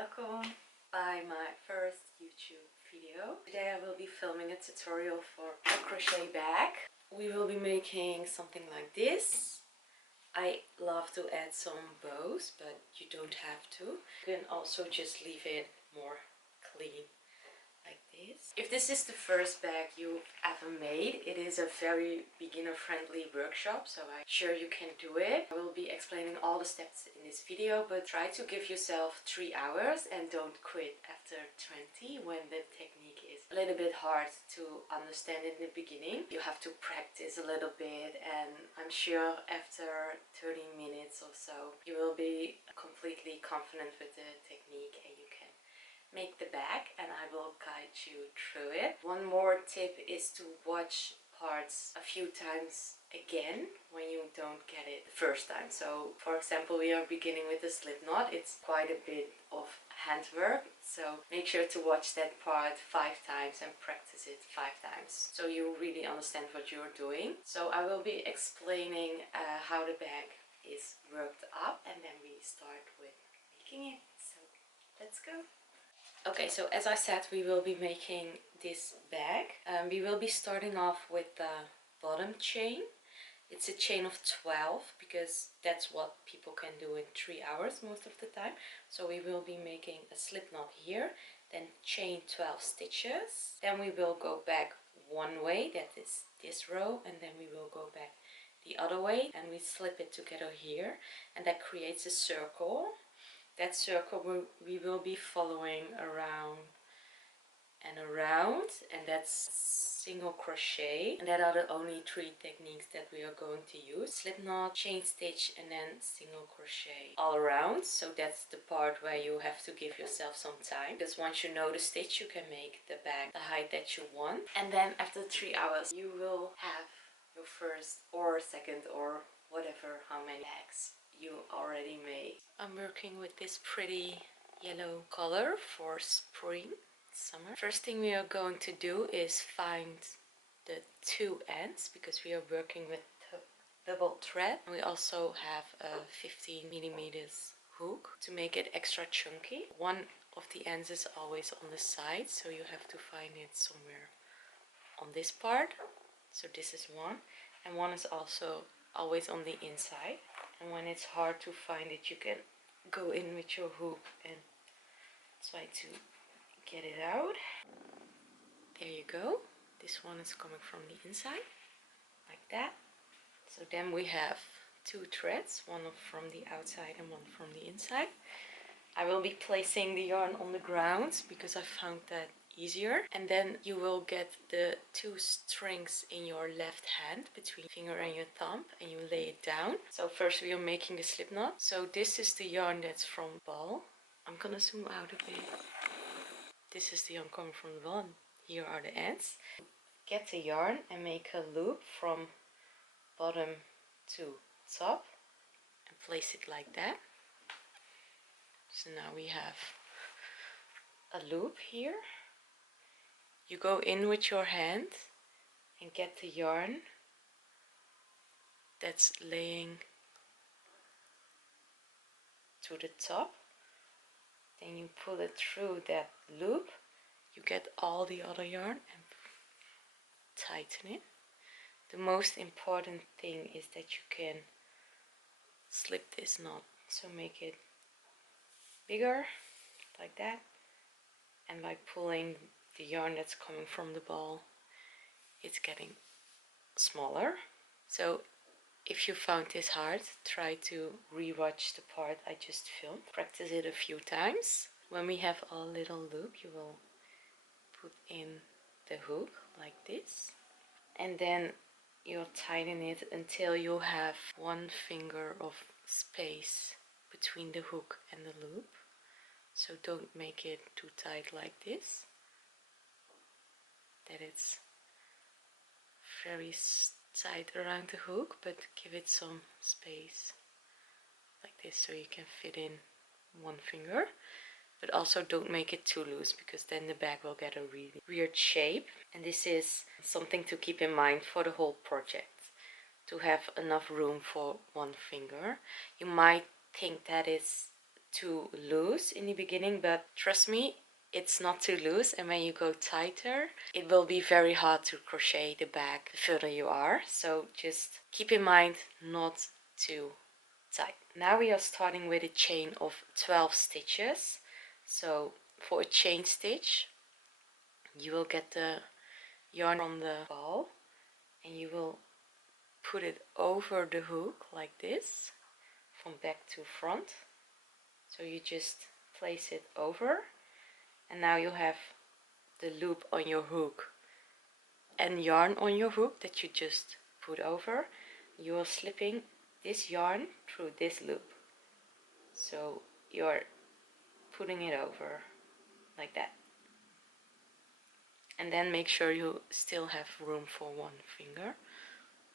welcome by my first YouTube video. Today I will be filming a tutorial for a crochet bag. We will be making something like this. I love to add some bows, but you don't have to. You can also just leave it more clean like this. If this is the first bag you've ever made, it is a very beginner friendly workshop, so I'm sure you can do it. I will be explaining all the steps in this video, but try to give yourself 3 hours and don't quit after 20 when the technique is a little bit hard to understand in the beginning. You have to practice a little bit, and I'm sure after 30 minutes or so you will be completely confident with the technique and you can make the bag, and I will guide you through it. One more tip is to watch parts a few times again when you don't get it the first time. So for example, we are beginning with the slip knot. It's quite a bit of handwork, so make sure to watch that part 5 times and practice it 5 times so you really understand what you're doing. So I will be explaining how the bag is worked up, and then we start with making it. So let's go. Okay, so as I said, we will be making this bag. We will be starting off with the bottom chain. It's a chain of 12 because that's what people can do in 3 hours most of the time. So we will be making a slip knot here, then chain 12 stitches. Then we will go back one way, that is this row, and then we will go back the other way and we slip it together here, and that creates a circle. That circle we will be following around and around, and that's single crochet, and that are the only 3 techniques that we are going to use: slip knot, chain stitch, and then single crochet all around. So that's the part where you have to give yourself some time, because once you know the stitch you can make the bag the height that you want, and then after 3 hours you will have your first or second or whatever how many bags you already made. I'm working with this pretty yellow color for spring, summer. First thing we are going to do is find the 2 ends, because we are working with double thread. We also have a 15 millimeters hook to make it extra chunky. One of the ends is always on the side, so you have to find it somewhere on this part. So this is one, and one is also always on the inside. And when it's hard to find it, you can go in with your hook and try to get it out. There you go. This one is coming from the inside, like that. So then we have 2 threads, one from the outside and one from the inside. I will be placing the yarn on the ground because I found that easier, and then you will get the 2 strings in your left hand between finger and your thumb, and you lay it down. So first we are making the slip knot. So this is the yarn that's from ball. I'm gonna zoom out a bit. This is the yarn coming from the ball, and here are the ends. Get the yarn and make a loop from bottom to top and place it like that. So now we have a loop here. You go in with your hand and get the yarn that's laying to the top. Then you pull it through that loop. You get all the other yarn and tighten it. The most important thing is that you can slip this knot. So make it bigger, like that. And by pulling the yarn that's coming from the ball, it's getting smaller. So if you found this hard, try to re-watch the part I just filmed. Practice it a few times. When we have a little loop, you will put in the hook like this, and then you'll tighten it until you have 1 finger of space between the hook and the loop. So don't make it too tight like this, that it's very tight around the hook, but give it some space like this so you can fit in 1 finger. But also don't make it too loose, because then the bag will get a really weird shape. And this is something to keep in mind for the whole project, to have enough room for 1 finger. You might think that is too loose in the beginning, but trust me, it's not too loose, and when you go tighter it will be very hard to crochet the back the further you are. So just keep in mind not too tight. Now we are starting with a chain of 12 stitches. So for a chain stitch you will get the yarn from the ball and you will put it over the hook like this from back to front. So you just place it over, and now you have the loop on your hook and yarn on your hook that you just put over. You are slipping this yarn through this loop, so you're putting it over like that, and then make sure you still have room for one finger.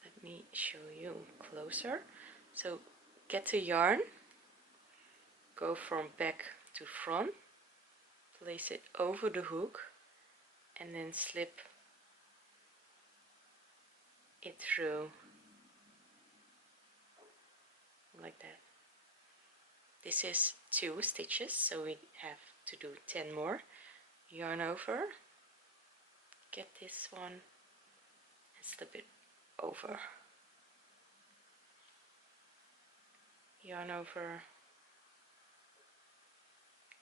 Let me show you closer. So get the yarn, go from back to front, place it over the hook, and then slip it through like that. This is 2 stitches, so we have to do 10 more. Yarn over, get this one and slip it over. Yarn over.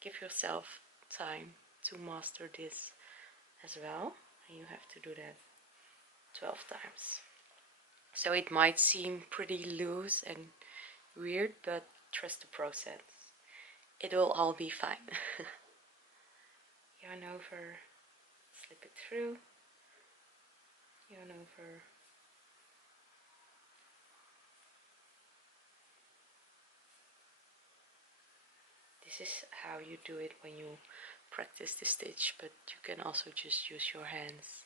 Give yourself time to master this as well, and you have to do that 12 times. So it might seem pretty loose and weird, but trust the process. It will all be fine. Yarn over, slip it through, yarn over, this is how you do it when you practice the stitch, but you can also just use your hands.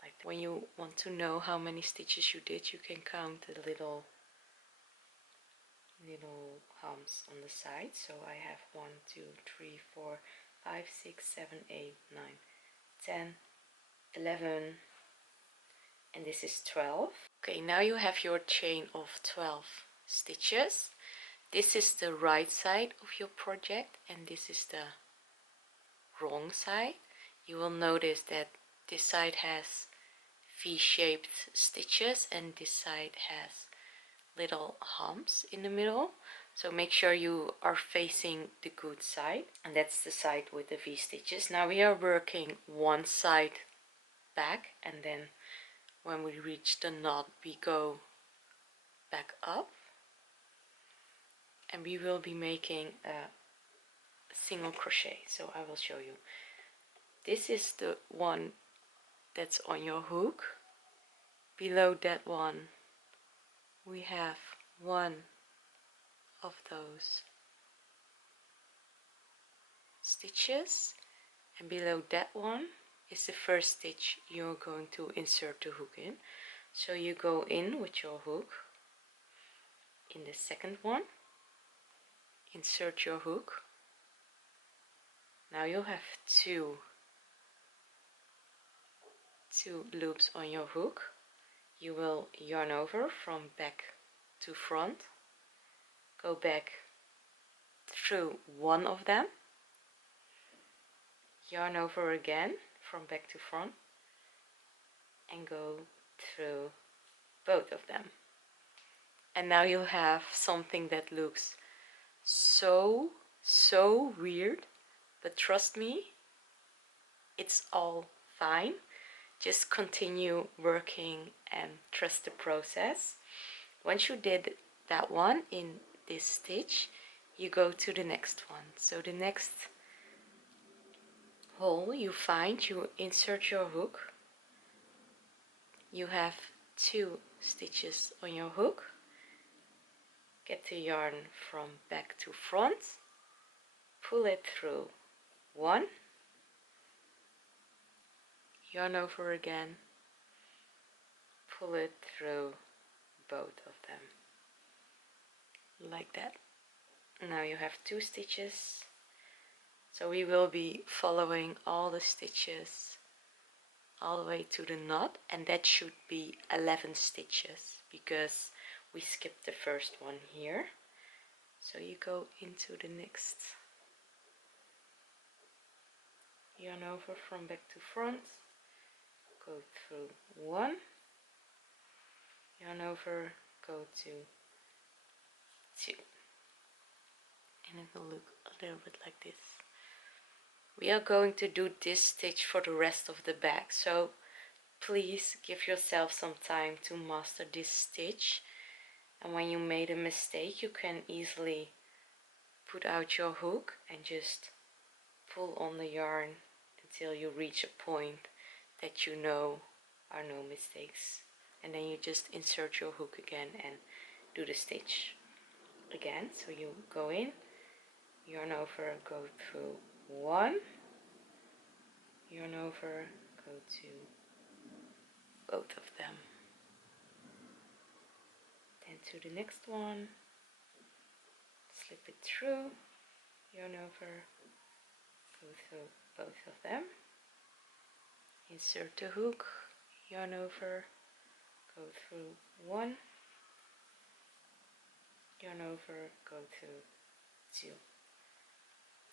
Like when you want to know how many stitches you did, you can count the little humps on the side. So I have 1, 2, 3, 4, 5, 6, 7, 8, 9, 10, 11, and this is 12. Okay, now you have your chain of 12 stitches. This is the right side of your project and this is the wrong side. You will notice that this side has V-shaped stitches and this side has little humps in the middle. So make sure you are facing the good side, and that's the side with the V stitches. Now we are working one side back, and then when we reach the knot we go back up, and we will be making a single crochet. So I will show you. This is the one that's on your hook. Below that one we have one of those stitches, and below that one is the first stitch you're going to insert the hook in. So you go in with your hook in the second one, insert your hook. Now you'll have two loops on your hook. You will yarn over from back to front, go back through one of them, yarn over again from back to front, and go through both of them. And now you have something that looks so weird, but trust me, it's all fine. Just continue working and trust the process. Once you did that one in this stitch, you go to the next one. So the next hole you find, you insert your hook. You have 2 stitches on your hook. Get the yarn from back to front, pull it through one, yarn over again, pull it through both of them like that. Now you have 2 stitches. So we will be following all the stitches all the way to the knot, and that should be 11 stitches because we skipped the first one here. So you go into the next yarn over from back to front, go through 1, yarn over, go to 2, and it will look a little bit like this. We are going to do this stitch for the rest of the bag, so please give yourself some time to master this stitch, and when you made a mistake you can easily put out your hook and just pull on the yarn until you reach a point that you know are no mistakes, and then you just insert your hook again and do the stitch again. So you go in, yarn over, go through 1, yarn over, go to both of them, then to the next one, slip it through, yarn over, go through both of them, insert the hook, yarn over, go through 1, yarn over, go through 2.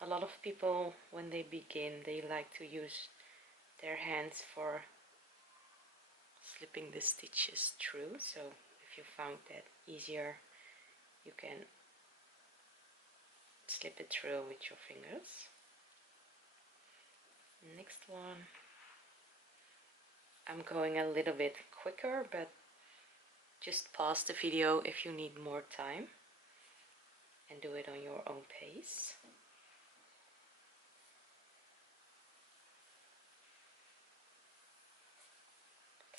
A lot of people, when they begin, they like to use their hands for slipping the stitches through, so if you found that easier, you can slip it through with your fingers. Next one, I'm going a little bit quicker, but just pause the video if you need more time and do it on your own pace.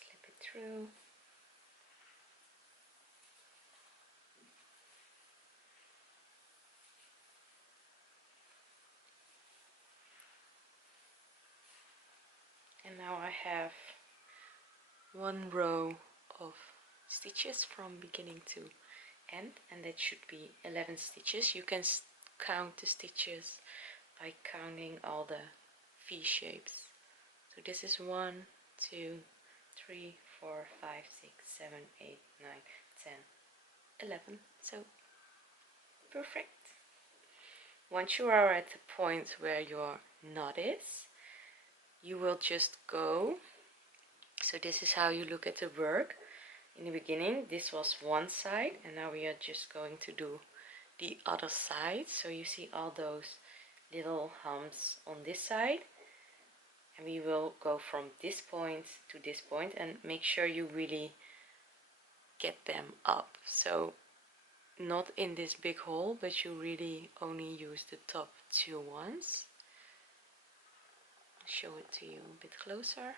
Slip it through. And now I have one row of stitches from beginning to end, and that should be 11 stitches. You can count the stitches by counting all the V shapes. So this is 1, 2, 3, 4, 5, 6, 7, 8, 9, 10, 11. So perfect. Once you are at the point where your knot is, you will just go. So this is how you look at the work. In the beginning this was one side, and now we are just going to do the other side. So you see all those little humps on this side, and we will go from this point to this point, and make sure you really get them up. So not in this big hole, but you really only use the top 2 ones. I'll show it to you a bit closer.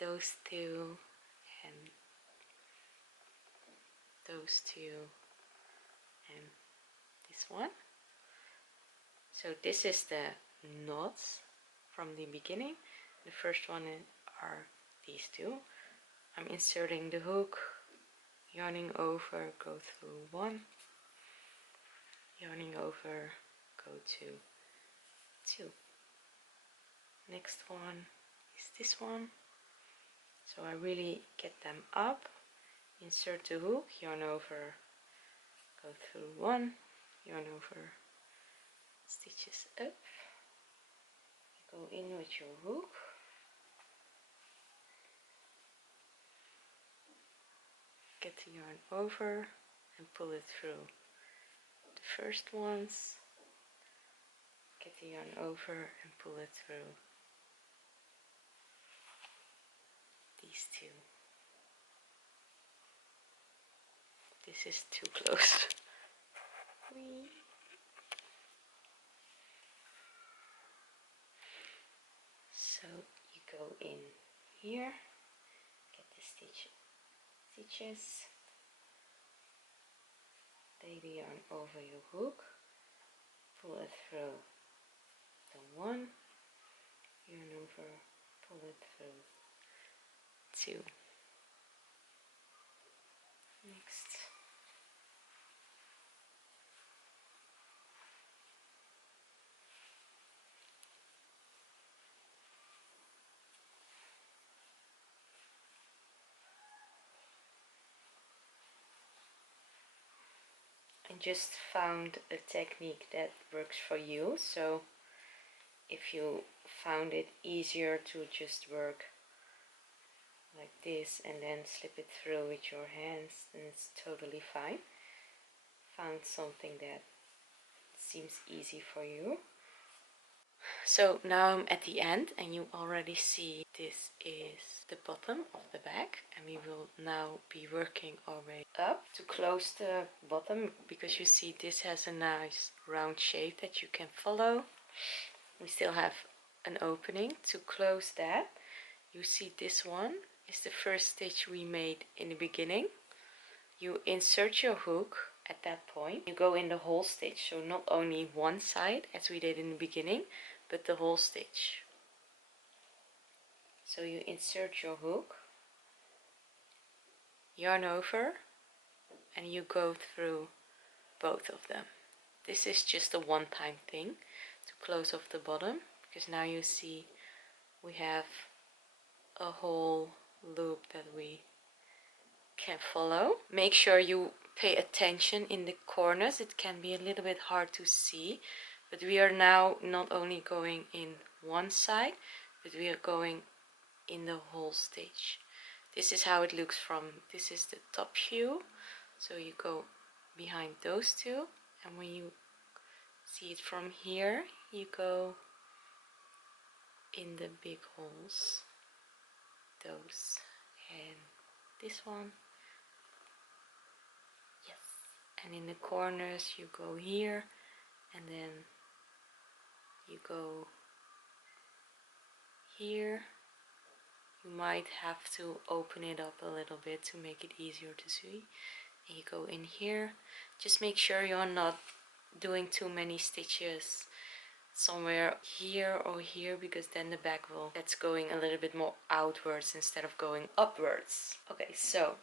Those 2 and those 2 and this one. So this is the knots from the beginning. The first one are these 2. I'm inserting the hook, yarning over, go through 1, yarning over, go to 2. Next one is this one. So I really get them up, insert the hook, yarn over, go through 1, yarn over, stitches up, go in with your hook, get the yarn over and pull it through the first ones, get the yarn over and pull it through these 2. This is too close. Whee. So you go in here, get the stitches, lay the yarn over your hook, pull it through the 1, yarn over, pull it through 2. Next. And just found a technique that works for you. So if you found it easier to just work like this and then slip it through with your hands, then it's totally fine. Found something that seems easy for you. So now I'm at the end, and you already see this is the bottom of the bag, and we will now be working our way up to close the bottom, because you see this has a nice round shape that you can follow. We still have an opening to close that. You see this one is the first stitch we made in the beginning. You insert your hook at that point. You go in the whole stitch, so not only one side as we did in the beginning, but the whole stitch. So you insert your hook, yarn over, and you go through both of them. This is just a one-time thing to close off the bottom, because now you see we have a whole loop that we can follow. Make sure you pay attention in the corners. It can be a little bit hard to see, but we are now not only going in one side, but we are going in the whole stitch. This is how it looks from, this is the top view. So you go behind those two, and when you see it from here, you go in the big holes, those, and this one. Yes. And in the corners you go here, and then you go here. You might have to open it up a little bit to make it easier to see. And you go in here. Just make sure you're not doing too many stitches somewhere here or here, because then the back will, that's going a little bit more outwards instead of going upwards. Okay, so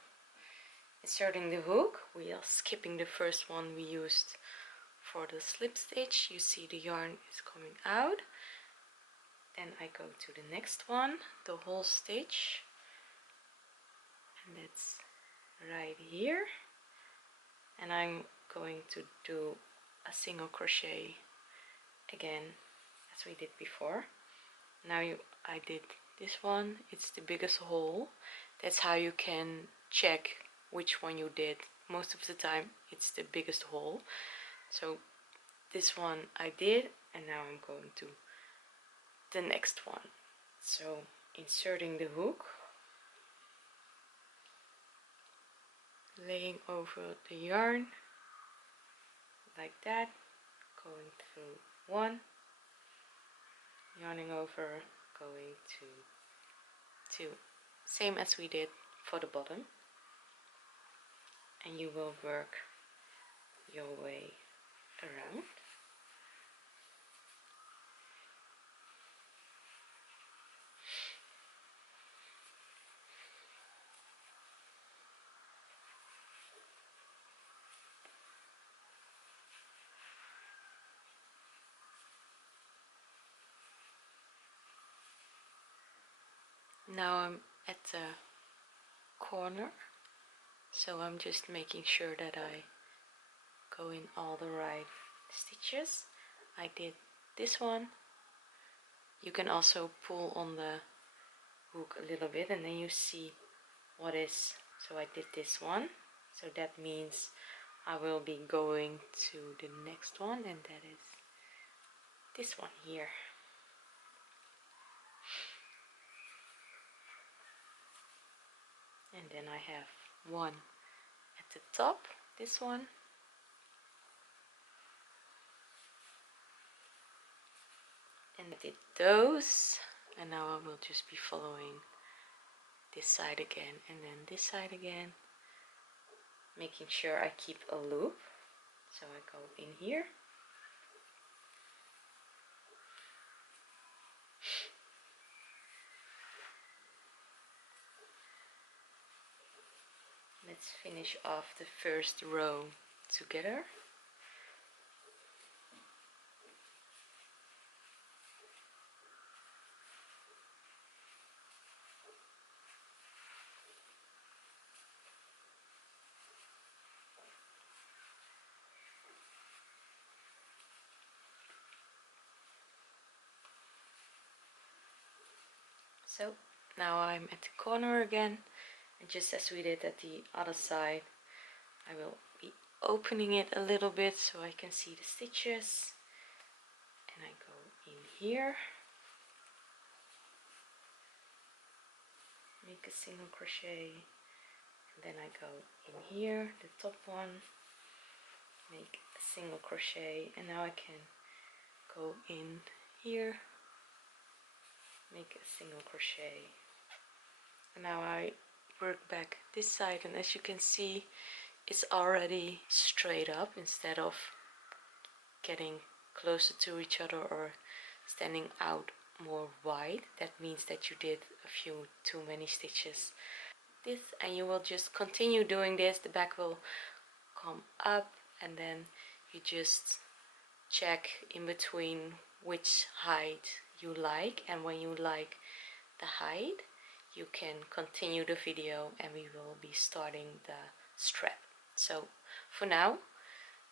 inserting the hook, we are skipping the first one we used for the slip stitch. You see the yarn is coming out. Then I go to the next one, the whole stitch, and that's right here. And I'm going to do a single crochet again as we did before. Now I did this one, it's the biggest hole. That's how you can check which one you did. Most of the time it's the biggest hole. So this one I did, and now I'm going to the next one. So inserting the hook, laying over the yarn like that, going through one, yarning over, going to two, same as we did for the bottom, and you will work your way around. Now I'm at the corner, so I'm just making sure that I go in all the right stitches. I did this one. You can also pull on the hook a little bit, and then you see what is. So I did this one, so that means I will be going to the next one, and that is this one here. And then I have one at the top, this one, and I did those, and now I will just be following this side again and then this side again, making sure I keep a loop. So I go in here, let's finish off the first row together. So now I'm at the corner again, and just as we did at the other side, I will be opening it a little bit so I can see the stitches, and I go in here, make a single crochet, and then I go in here, the top one, make a single crochet, and now I can go in here, make a single crochet, and now I work back this side, and as you can see, it's already straight up instead of getting closer to each other or standing out more wide. That means that you did a few too many stitches. This, and you will just continue doing this. The back will come up, and then you just check in between which height you like, and when you like the height, you can continue the video and we will be starting the strap. So for now,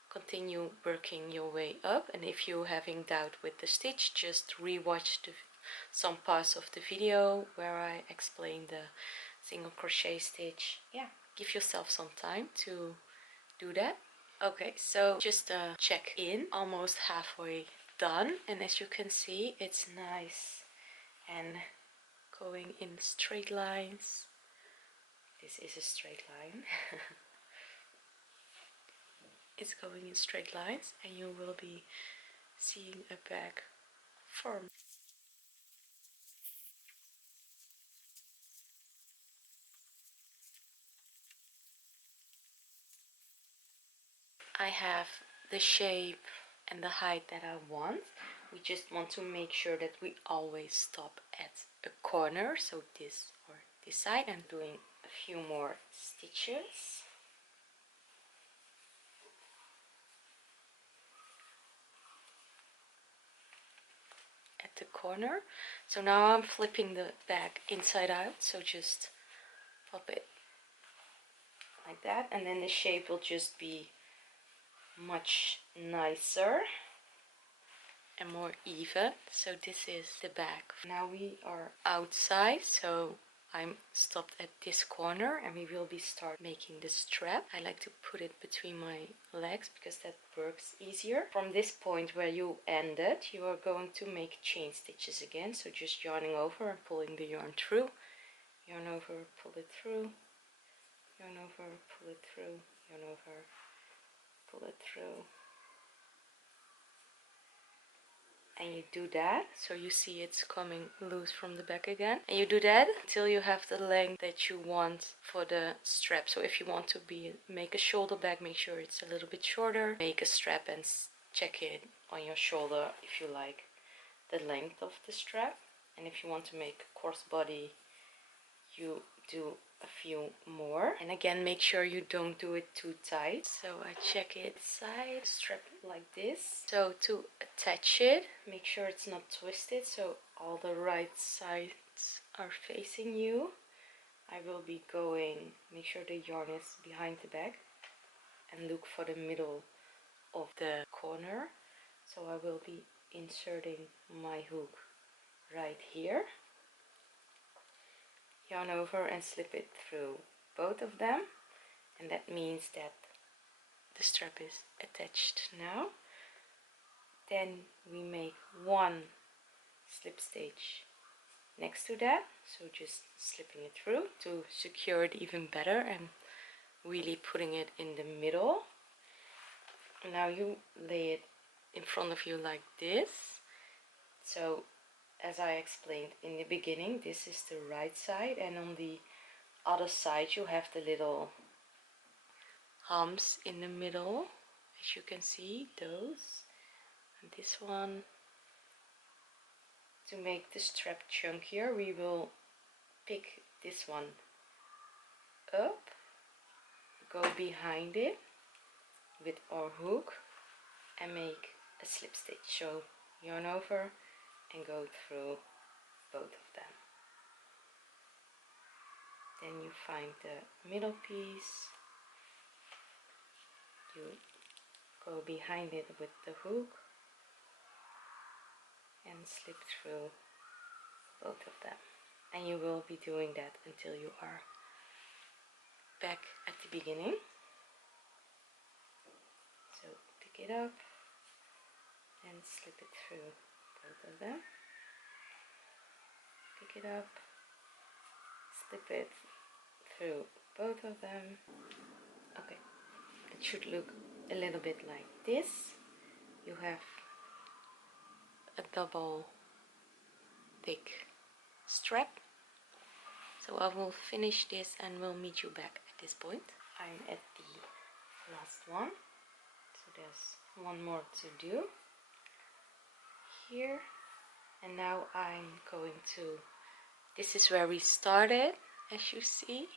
continue working your way up, and if you're having doubt with the stitch, just rewatch some parts of the video where I explain the single crochet stitch. Yeah, give yourself some time to do that. Okay, so just a check in, almost halfway done, and as you can see, it's nice and going in straight lines. This is a straight line. It's going in straight lines, and you will be seeing a back form. I have the shape and the height that I want. We just want to make sure that we always stop at a corner, so this or this side. I'm doing a few more stitches. At the corner. So now I'm flipping the bag inside out, so just pop it like that, and then the shape will just be much nicer and more even. So this is the back. Now we are outside, so I'm stopped at this corner, and we will be start making the strap. I like to put it between my legs because that works easier. From this point where you ended, you are going to make chain stitches again, so just yarning over and pulling the yarn through, yarn over, pull it through, yarn over, pull it through, yarn over, pull it through, and you do that, so you see it's coming loose from the back again, and you do that until you have the length that you want for the strap. So if you want to make a shoulder bag, make sure it's a little bit shorter, make a strap and check it on your shoulder if you like the length of the strap. And if you want to make a crossbody, you do a few more, and again make sure you don't do it too tight. So I check it side, strap it like this. So to attach it, make sure it's not twisted, so all the right sides are facing you. I will be going, make sure the yarn is behind the back, and look for the middle of the corner. So I will be inserting my hook right here, yarn over and slip it through both of them, and that means that the strap is attached now. Then we make one slip stitch next to that, so just slipping it through to secure it even better and really putting it in the middle. Now you lay it in front of you like this. So as I explained in the beginning, this is the right side, and on the other side you have the little humps in the middle, as you can see, those, and this one. To make the strap chunkier, we will pick this one up, go behind it with our hook and make a slip stitch. So yarn over and go through both of them. Then you find the middle piece, you go behind it with the hook and slip through both of them. and you will be doing that until you are back at the beginning. So pick it up and slip it through both of them. Pick it up, slip it through both of them. Okay, it should look a little bit like this. You have a double thick strap. So I will finish this and we'll meet you back at this point. I'm at the last one, so there's one more to do here. And now I'm going to, this is where we started, as you see,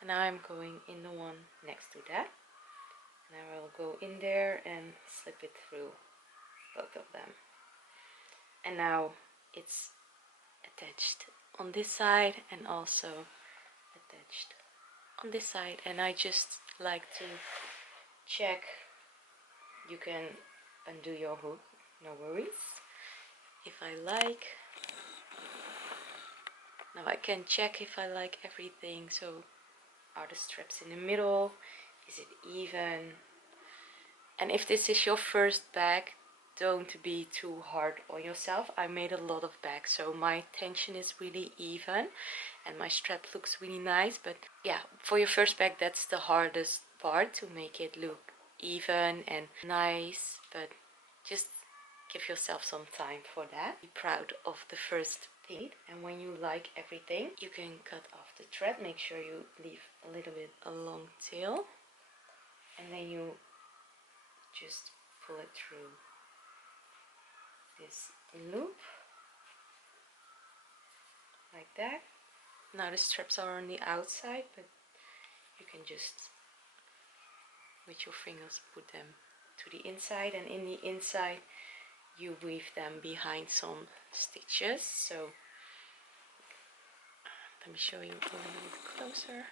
and now I'm going in the one next to that, and I will go in there and slip it through both of them. And now it's attached on this side and also attached on this side, and I just like to check. You can undo your hook, no worries. If I like, now I can check if I like everything. So are the straps in the middle, is it even? And if this is your first bag, don't be too hard on yourself. I made a lot of bags, so my tension is really even and my strap looks really nice. But yeah, for your first bag, that's the hardest part, to make it look even and nice. But just give yourself some time for that. Be proud of the first thing, and when you like everything, you can cut off the thread. Make sure you leave a little bit a long tail, and then you just pull it through this loop like that. Now the straps are on the outside, but you can just with your fingers put them to the inside, and in the inside you weave them behind some stitches. So let me show you a little bit closer.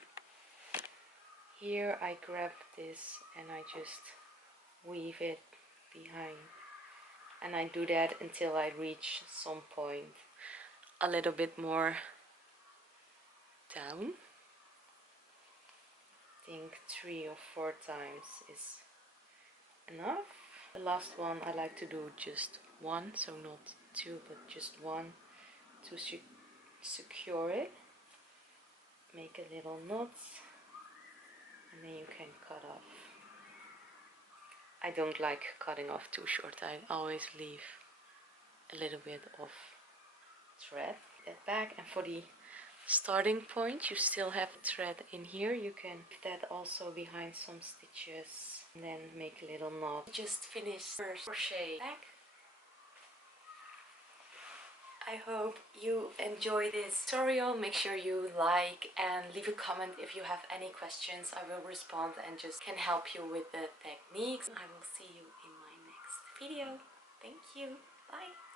Here I grab this and I just weave it behind, and I do that until I reach some point a little bit more down. I think 3 or 4 times is enough. The last one I like to do just one, so not 2 but just one, to secure it. Make a little knot and then you can cut off. I don't like cutting off too short. I always leave a little bit of thread at back, and for the starting point you still have thread in here. You can leave that also behind some stitches and then make a little knot. Just finished first crochet back. I hope you enjoy this tutorial. Make sure you like and leave a comment if you have any questions. I will respond and just can help you with the techniques. I will see you in my next video. Thank you. Bye.